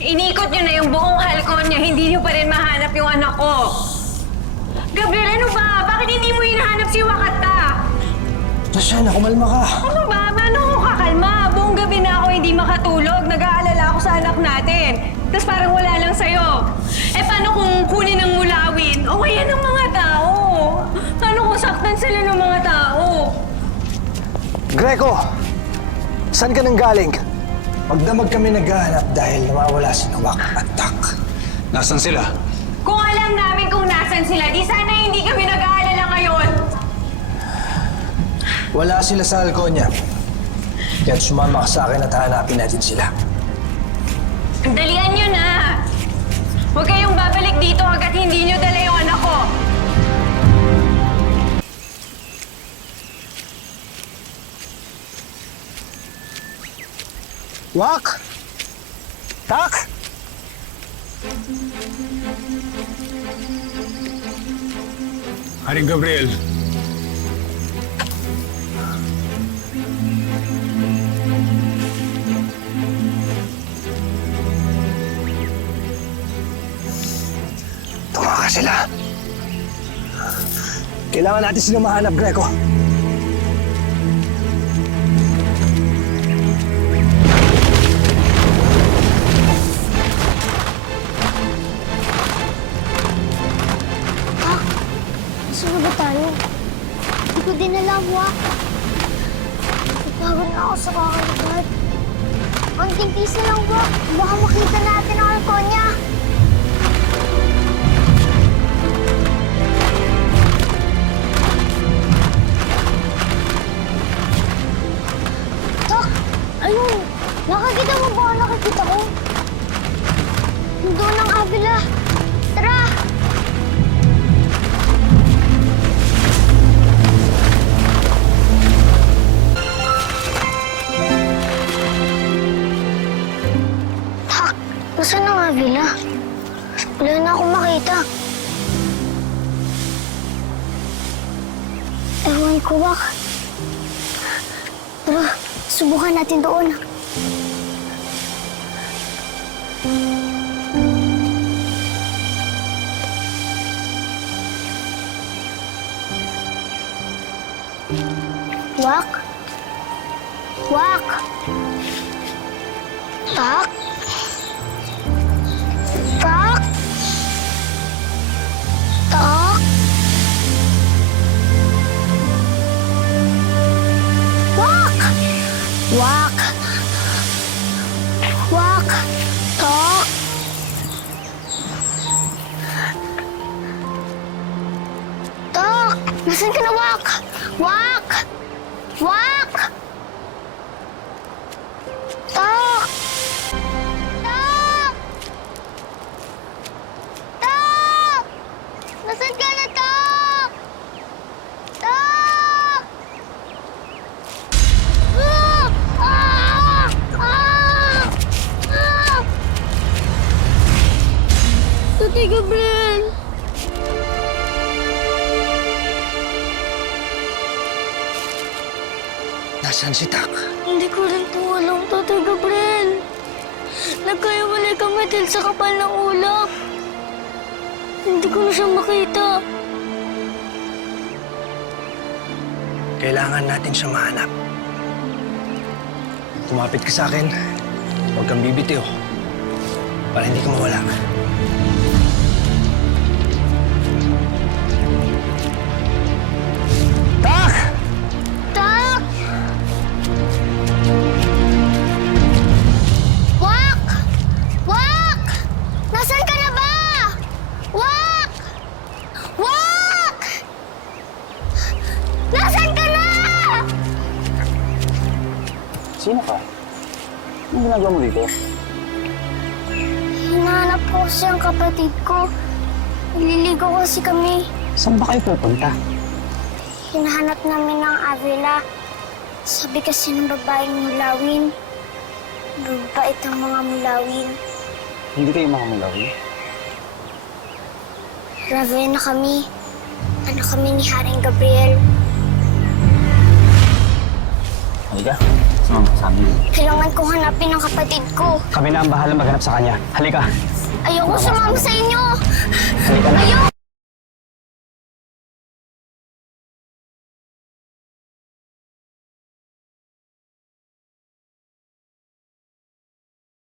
Inikot niyo na yung buong halcon niya, hindi niyo pa rin mahanap yung anak ko. Gabriel, ano ba? Bakit hindi mo hinahanap si Wakata? Tasya, kumalma ka. Ano ba? Paano ako kakalma? Buong gabi na ako hindi makatulog. Nag-aalala ako sa anak natin. Tapos parang wala lang sa'yo. Eh paano kung kunin ng mulawin? O kaya ng mga tao? Paano kung saktan sila ng mga tao? Greco! Saan ka nang galing? Magdamag kami naghahanap dahil nawawala si Nawak at Tak. Nasaan sila? Kung alam namin kung nasan sila, di sana hindi kami nag-aalala ngayon. Wala sila sa Alconia. Kaya sumama ka sa akin at hanapin natin sila. Dalian nyo na! Huwag kayong babalik dito hanggat hindi nyo dala yung anak ko. Wak! Tak! Haring Gabriel. Tumawa sila. Kailangan natin silang mahanap, Greco. Saan ba tayo? Hindi ko din alam, Wak. Napagod na ako sa kakalagad. Konting tiis na lang, Wak. Baka makita natin ang Alconia. Tak! Ayun! Nakakita mo ba ang nakikita ko? Doon ang Avila. Tara! Nasaan ang Avila? Wala na akong makita. Ewan ko, Wak. Pero, subukan natin doon. Wak? Wak? Tak? Tak? Tak? Wak! Wak! Wak! Tak? Tak! Nasaan ka na, Wak? Wak! Wak! Tak! Tak! Tak! Nasaan ka na, Tak? Tak! Ah! Ah! Ah! Ah! Tatay Gabriel! Nasaan si Tak? Hindi ko rin po alam, Tatay Gabriel. Nagkaiwalay kami dahil sa kapal ng ulap. Hindi ko na siya makita. Kailangan natin siya mahanap. Kumapit ka sa akin. Huwag kang bibitiw. Para hindi ka mawala. Tak! Tak! Wak! Wak! Nasaan ka na ba? Wak! Wak! Nasaan ka na? Sino ka? Anong ginagawa mo dito? Hinahanap ko kasi ang kapatid ko. Nililigo kasi kami. Saan ba kayo pupunta? Hinahanap namin ang Avila. Sabi kasi ng babaeng mulawin. Mabait ang mga mulawin. Hindi kayo makamulawi? Raven na kami. Anak kami ni Haring Gabriel. Halika, sabi. Kailangan ko hanapin ang kapatid ko. Kami na ang bahala maghanap sa kanya. Halika. Ayoko sumama sa inyo. Halika na. Ayoko!